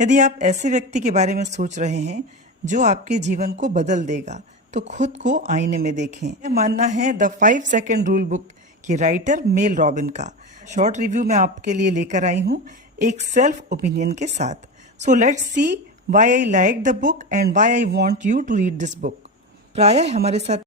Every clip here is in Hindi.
यदि आप ऐसे व्यक्ति के बारे में सोच रहे हैं जो आपके जीवन को बदल देगा, तो खुद को आईने में देखें। यह मानना है द 5 सेकंड रूल बुक के राइटर मेल रॉबिन का। शॉर्ट रिव्यू में आपके लिए लेकर आई हूँ एक सेल्फ ओपिनियन के साथ। So let's see why I like the book and why I want you to read this book. प्रायः हमारे साथ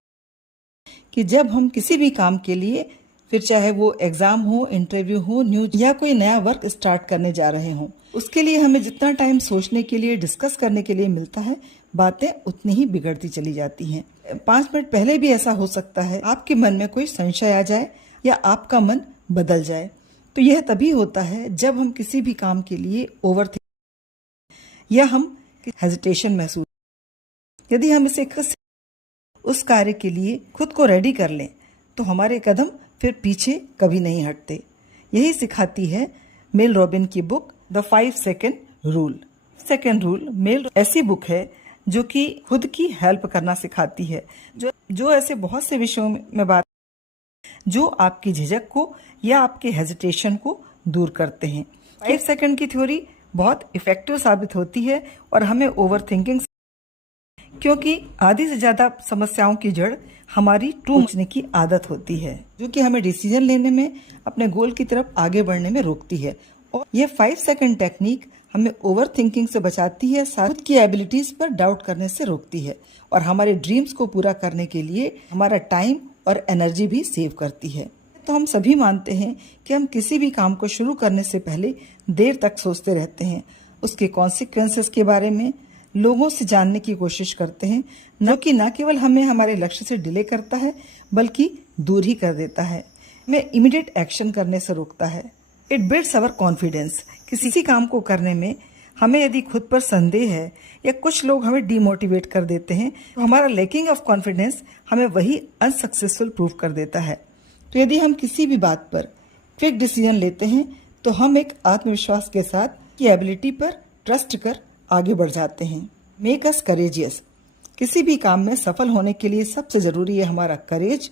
कि जब हम किसी भी काम के लिए, फिर चाहे वो एग्जाम हो, इंटरव्यू हो, न्यूज या कोई नया वर्क स्टार्ट करने जा रहे हों, उसके लिए हमें जितना टाइम सोचने के लिए, डिस्कस करने के लिए मिलता है, बातें उतनी ही बिगड़ती चली जाती हैं। 5 मिनट पहले भी ऐसा हो सकता है आपके मन में कोई संशय आ जाए या आपका मन बदल जाए। तो यह तभी होता है जब हम किसी भी काम के लिए ओवरथिंक या हम हेजिटेशन महसूस। यदि हम इसे उस कार्य के लिए खुद को रेडी कर लें तो हमारे कदम फिर पीछे कभी नहीं हटते। यही सिखाती है मेल रॉबिन की book the 5 second rule. Second rule Mel ऐसी बुक है जो कि खुद की हेल्प करना सिखाती है, जो ऐसे बहुत से विषयों में बात जो आपकी झिझक को या आपके हेजिटेशन को दूर करते हैं। 5 सेकंड की थ्योरी बहुत इफेक्टिव साबित होती है और हमें ओवर थिंकिंग, क्योंकि आधी से ज्यादा समस्याओं की जड़ हमारी सोचने की आदत होती है, जो कि हमें डिसीजन लेने में, अपने गोल की तरफ आगे बढ़ने में रोकती है। और यह 5 सेकंड टेक्निक हमें ओवर थिंकिंग से बचाती है, खुद की एबिलिटीज पर डाउट करने से रोकती है और हमारे ड्रीम्स को पूरा करने के लिए हमारा टाइम और एनर्जी भी सेव करती है। तो हम सभी मानते हैं कि हम किसी भी काम को शुरू करने से पहले देर तक सोचते रहते हैं, उसके कॉन्सिक्वेंसेस के बारे में लोगों से जानने की कोशिश करते हैं, जो कि न केवल हमें हमारे लक्ष्य से डिले करता है बल्कि दूर ही कर देता है, हमें इमीडिएट एक्शन करने से रोकता है। It builds our confidence. किसी काम को करने में हमें यदि खुद पर संदेह है या कुछ लोग हमें डिमोटिवेट कर देते हैं, तो हमारा लैकिंग ऑफ कॉन्फिडेंस हमें वही अनसक्सेसफुल प्रूव कर देता है। तो यदि हम किसी भी बात पर क्विक डिसीजन लेते हैं तो हम एक आत्मविश्वास के साथ की एबिलिटी पर ट्रस्ट कर आगे बढ़ जाते हैं। Make us courageous. किसी भी काम में सफल होने के लिए सबसे जरूरी है हमारा करेज,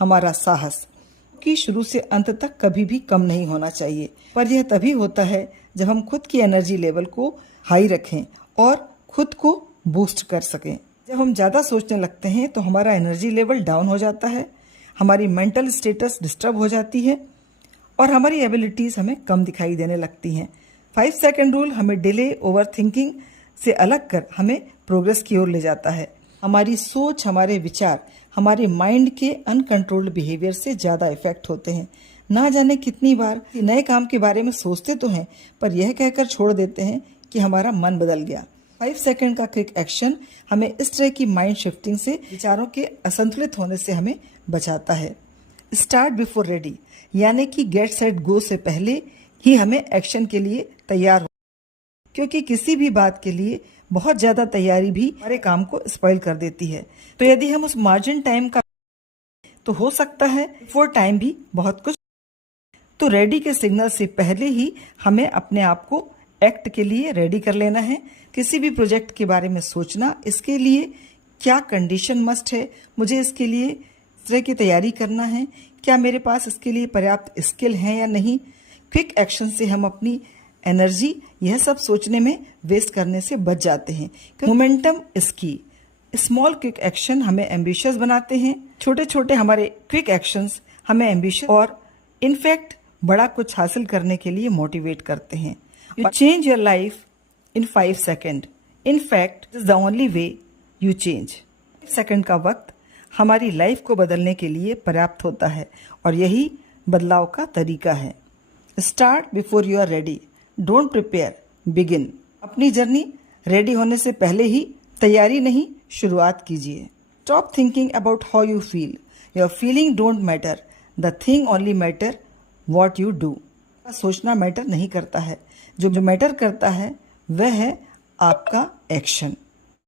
हमारा साहस, कि शुरू से अंत तक कभी भी कम नहीं होना चाहिए। पर यह तभी होता है जब हम खुद की एनर्जी लेवल को हाई रखें और खुद को बूस्ट कर सकें। जब हम ज्यादा सोचने लगते हैं तो हमारा एनर्जी लेवल डाउन हो जाता है, हमारी मेंटल स्टेटस डिस्टर्ब हो जाती है और हमारी एबिलिटीज हमें कम दिखाई देने लगती हैं। 5 सेकंड रूल हमें डिले, ओवर थिंकिंग से अलग कर हमें प्रोग्रेस की ओर ले जाता है। हमारी सोच, हमारे विचार हमारे माइंड के अनकंट्रोल्ड बिहेवियर से ज्यादा इफेक्ट होते हैं। ना जाने कितनी बार नए काम के बारे में सोचते तो हैं, पर यह कहकर छोड़ देते हैं कि हमारा मन बदल गया। 5 सेकंड का क्विक एक्शन हमें इस तरह की माइंड शिफ्टिंग से, विचारों के असंतुलित होने से हमें बचाता है। स्टार्ट बिफोर रेडी, यानी कि गेट सेट गो से पहले ही हमें एक्शन के लिए तैयार हो, क्योंकि किसी भी बात के लिए बहुत ज्यादा तैयारी भी हमारे काम को स्पॉइल कर देती है। तो यदि हम उस मार्जिन टाइम का, तो हो सकता है बिफोर टाइम भी बहुत कुछ। तो रेडी के सिग्नल से पहले ही हमें अपने आप को एक्ट के लिए रेडी कर लेना है। किसी भी प्रोजेक्ट के बारे में सोचना, इसके लिए क्या कंडीशन मस्ट है, मुझे इसके लिए इस तरह की तैयारी करना है, क्या मेरे पास इसके लिए पर्याप्त स्किल है या नहीं। क्विक एक्शन से हम अपनी एनर्जी यह सब सोचने में वेस्ट करने से बच जाते हैं। मोमेंटम इज की। स्मॉल क्विक एक्शन हमें एम्बिशियस बनाते हैं। छोटे छोटे हमारे क्विक एक्शंस हमें एम्बिशियस और इनफैक्ट बड़ा कुछ हासिल करने के लिए मोटिवेट करते हैं। You change your life in 5 second. In fact this is the only way you change. 5 second का वक्त हमारी लाइफ को बदलने के लिए पर्याप्त होता है और यही बदलाव का तरीका है। Start before you are ready, don't prepare, begin. अपनी जर्नी रेडी होने से पहले ही तैयारी नहीं, शुरुआत कीजिए। Stop thinking about how you feel. Your feeling don't matter, the thing only matter what you do. सोचना मैटर नहीं करता है, जो मैटर करता है वह है आपका एक्शन।